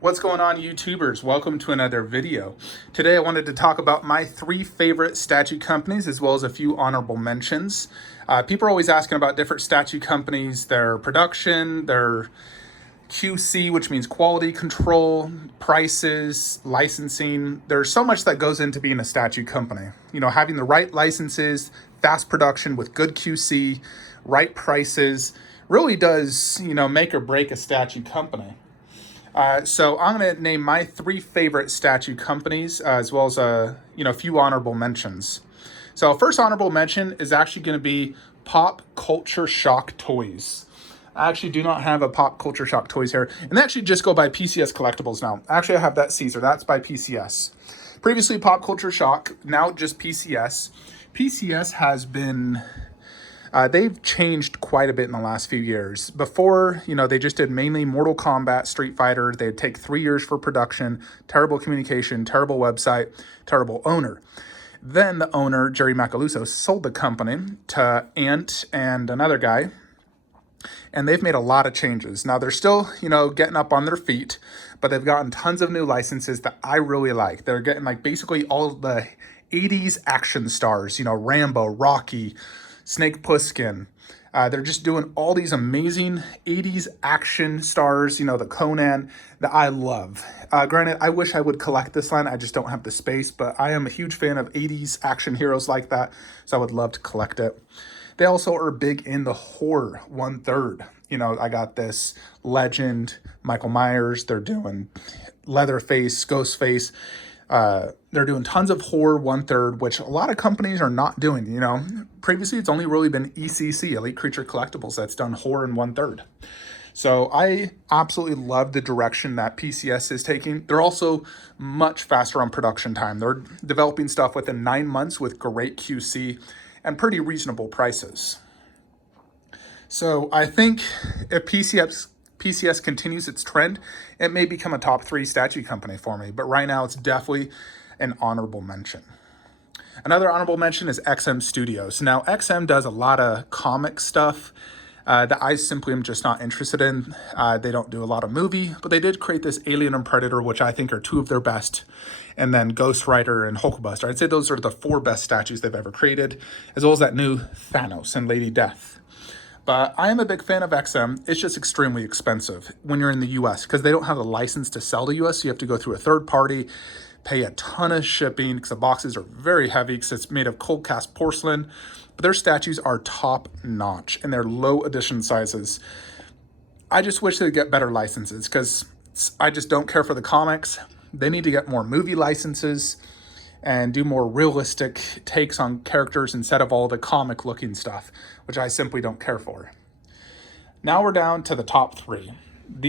What's going on, YouTubers? Welcome to another video. Today I wanted to talk about my 3 favorite statue companies as well as a few honorable mentions. People are always asking about different statue companies, their production, their QC, which means quality control, prices, licensing. There's so much that goes into being a statue company. You know, having the right licenses, fast production with good QC, right prices really does, make or break a statue company. So I'm going to name my 3 favorite statue companies, as well as a few honorable mentions. So first honorable mention is actually going to be Pop Culture Shock Toys. I actually do not have a Pop Culture Shock Toys here, and they actually just go by PCS Collectibles now. Actually, I have that Caesar. That's by PCS. Previously Pop Culture Shock, now just PCS. PCS has been they've changed quite a bit in the last few years. Before, they just did mainly Mortal Kombat, Street Fighter. They'd take 3 years for production, terrible communication, terrible website, terrible owner. Then the owner, Jerry Macaluso, sold the company to Ant and another guy, and they've made a lot of changes. Now they're still, getting up on their feet, but they've gotten tons of new licenses that I really like. They're getting basically all the 80s action stars, Rambo, Rocky, Snake Plissken. They're just doing all these amazing 80s action stars, the Conan that I love. Granted, I wish I would collect this line. I just don't have the space, but I am a huge fan of 80s action heroes like that, so I would love to collect it. They also are big in the horror 1/3. I got this Legend, Michael Myers. They're doing Leatherface, Ghostface. They're doing tons of horror 1/3, which a lot of companies are not doing. Previously it's only really been ECC, Elite Creature Collectibles, that's done horror in 1/3. So I absolutely love the direction that PCS is taking. They're also much faster on production time. They're developing stuff within 9 months with great QC and pretty reasonable prices. So I think if PCS continues its trend, it may become a top 3 statue company for me. But right now, it's definitely an honorable mention. Another honorable mention is XM Studios. Now, XM does a lot of comic stuff that I simply am just not interested in. They don't do a lot of movie, but they did create this Alien and Predator, which I think are 2 of their best, and then Ghost Rider and Hulkbuster. I'd say those are the 4 best statues they've ever created, as well as that new Thanos and Lady Death. But I am a big fan of XM. It's just extremely expensive when you're in the US because they don't have a license to sell to US. So you have to go through a third party, pay a ton of shipping because the boxes are very heavy because it's made of cold cast porcelain. But their statues are top notch and they're low edition sizes. I just wish they'd get better licenses because I just don't care for the comics. They need to get more movie licenses and do more realistic takes on characters instead of all the comic looking stuff, which I simply don't care for. Now we're down to the top 3.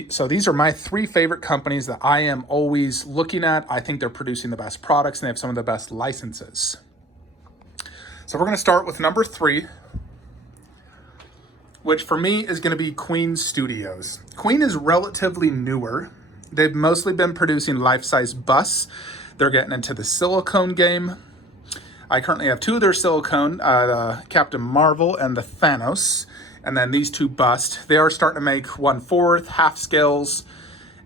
So these are my 3 favorite companies that I am always looking at. I think they're producing the best products and they have some of the best licenses. So we're going to start with number 3, which for me is going to be Queen Studios. Queen is relatively newer. They've mostly been producing life-size busts. They're getting into the silicone game. I currently have 2 of their silicone, the Captain Marvel and the Thanos. And then these 2 bust. They are starting to make 1/4, half scales,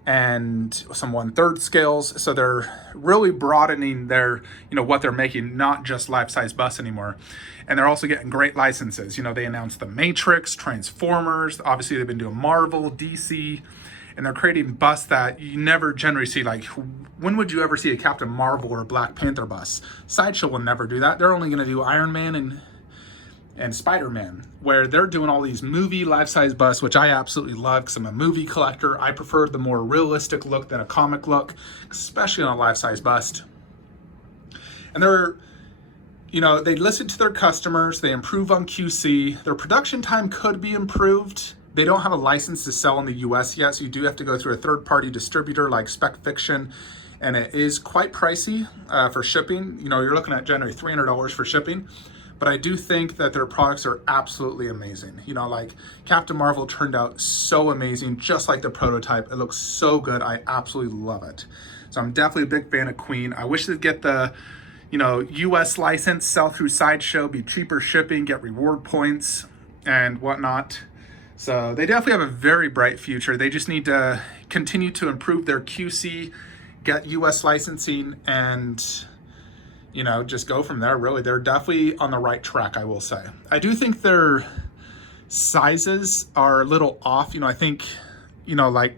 and some 1/3 scales. So they're really broadening their, what they're making, not just life-size busts anymore. And they're also getting great licenses. They announced The Matrix, Transformers. Obviously, they've been doing Marvel, DC. And they're creating busts that you never generally see. Like, when would you ever see a Captain Marvel or a Black Panther bust? Sideshow will never do that. They're only going to do Iron Man and Spider-Man, where they're doing all these movie life-size busts, which I absolutely love because I'm a movie collector. I prefer the more realistic look than a comic look, especially on a life-size bust. And they listen to their customers. They improve on QC. Their production time could be improved. They don't have a license to sell in the US yet, so you do have to go through a third-party distributor like Spec Fiction, and it is quite pricey for shipping. You're looking at generally $300 for shipping, but I do think that their products are absolutely amazing. Like Captain Marvel turned out so amazing, just like the prototype. It looks so good. I absolutely love it. So I'm definitely a big fan of Queen. I wish they'd get the US license, sell through Sideshow, be cheaper shipping, get reward points and whatnot. So they definitely have a very bright future. They just need to continue to improve their QC, get US licensing, and just go from there. Really, they're definitely on the right track, I will say. I do think their sizes are a little off. I think, like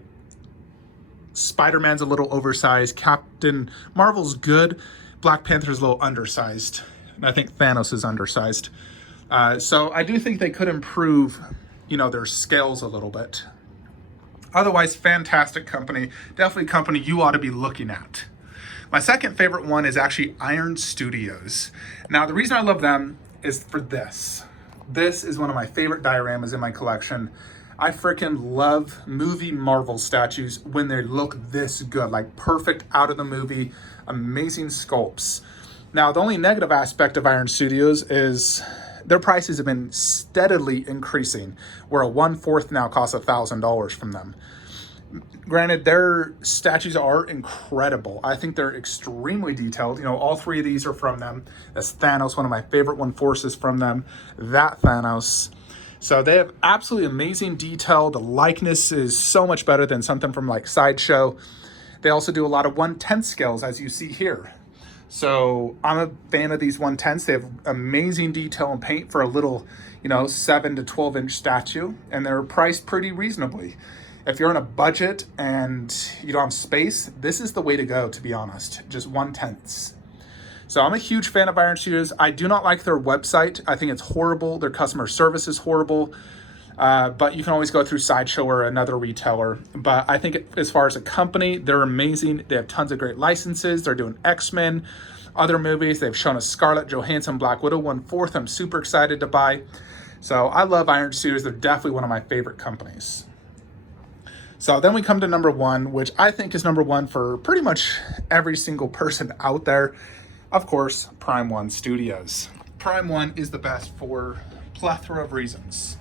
Spider-Man's a little oversized, Captain Marvel's good, Black Panther's a little undersized, and I think Thanos is undersized. So I do think they could improve, their scales a little bit. Otherwise, fantastic company. Definitely a company you ought to be looking at. My second favorite one is actually Iron Studios. Now, the reason I love them is for this. This is one of my favorite dioramas in my collection. I freaking love movie Marvel statues when they look this good, like perfect out of the movie, amazing sculpts. Now, the only negative aspect of Iron Studios is their prices have been steadily increasing, where a 1/4 now costs $1,000 from them. Granted, their statues are incredible. I think they're extremely detailed. All three of these are from them. That's Thanos, one of my favorite 1/4s from them. That Thanos. So they have absolutely amazing detail. The likeness is so much better than something from like Sideshow. They also do a lot of 1/10 scales, as you see here. So I'm a fan of these 1/10s. They have amazing detail and paint for a little, 7 to 12-inch statue, and they're priced pretty reasonably. If you're on a budget and you don't have space, this is the way to go, to be honest. Just 1/10s. So I'm a huge fan of Iron Studios. I do not like their website. I think it's horrible. Their customer service is horrible. But you can always go through Sideshow or another retailer. But I think as far as a company, they're amazing. They have tons of great licenses. They're doing X-Men, other movies. They've shown us Scarlett Johansson, Black Widow 1/4. I'm super excited to buy. So I love Iron Studios. They're definitely one of my favorite companies. So then we come to number one, which I think is number one for pretty much every single person out there. Of course, Prime One Studios. Prime One is the best for a plethora of reasons.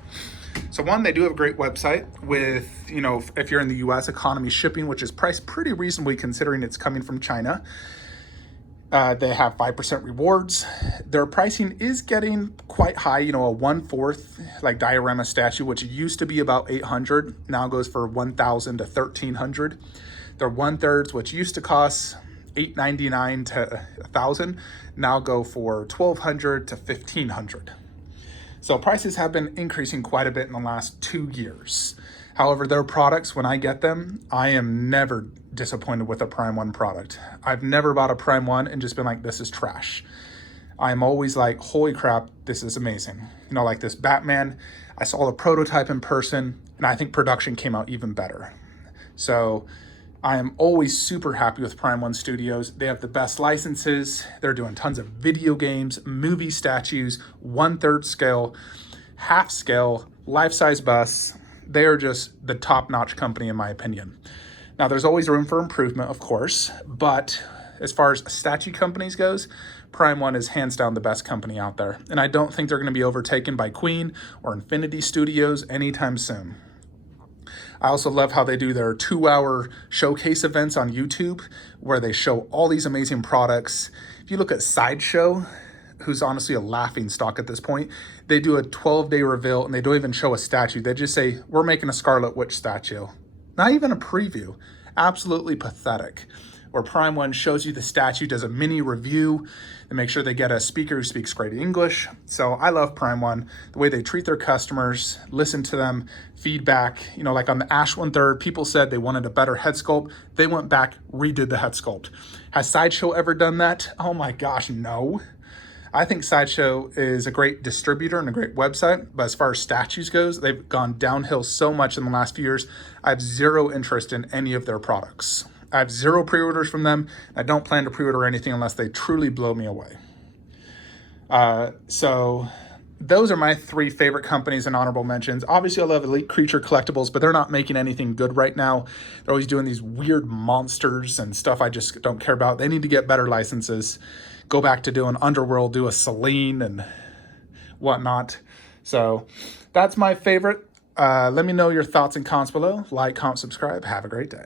So one, they do have a great website with, if you're in the US, economy shipping, which is priced pretty reasonably considering it's coming from China. They have 5% rewards. Their pricing is getting quite high. A 1/4 like diorama statue, which used to be about $800, now goes for $1,000 to $1,300. Their 1/3s, which used to cost $899 to $1,000, now go for $1,200 to $1,500. So prices have been increasing quite a bit in the last 2 years. However, their products, when I get them, I am never disappointed with a Prime One product. I've never bought a Prime One and just been like, this is trash. I'm always like, holy crap, this is amazing. Like this Batman, I saw the prototype in person, and I think production came out even better. So I am always super happy with Prime One Studios. They have the best licenses. They're doing tons of video games, movie statues, 1/3 scale, half scale, life-size busts. They are just the top-notch company in my opinion. Now, there's always room for improvement, of course, but as far as statue companies goes, Prime One is hands down the best company out there. And I don't think they're going to be overtaken by Queen or Infinity Studios anytime soon. I also love how they do their 2-hour showcase events on YouTube where they show all these amazing products. If you look at Sideshow, who's honestly a laughing stock at this point, they do a 12-day reveal and they don't even show a statue. They just say, we're making a Scarlet Witch statue. Not even a preview. Absolutely pathetic. Where Prime One shows you the statue, does a mini review, and make sure they get a speaker who speaks great English. So I love Prime One, the way they treat their customers, listen to them, feedback. Like on the Ash 1/3, people said they wanted a better head sculpt. They went back, redid the head sculpt. Has Sideshow ever done that? Oh my gosh, no. I think Sideshow is a great distributor and a great website, but as far as statues goes, they've gone downhill so much in the last few years. I have zero interest in any of their products. I have 0 pre-orders from them. I don't plan to pre-order anything unless they truly blow me away. So those are my 3 favorite companies and honorable mentions. Obviously, I love Elite Creature Collectibles, but they're not making anything good right now. They're always doing these weird monsters and stuff I just don't care about. They need to get better licenses. Go back to doing Underworld, do a Celine and whatnot. So that's my favorite. Let me know your thoughts and comments below. Like, comment, subscribe. Have a great day.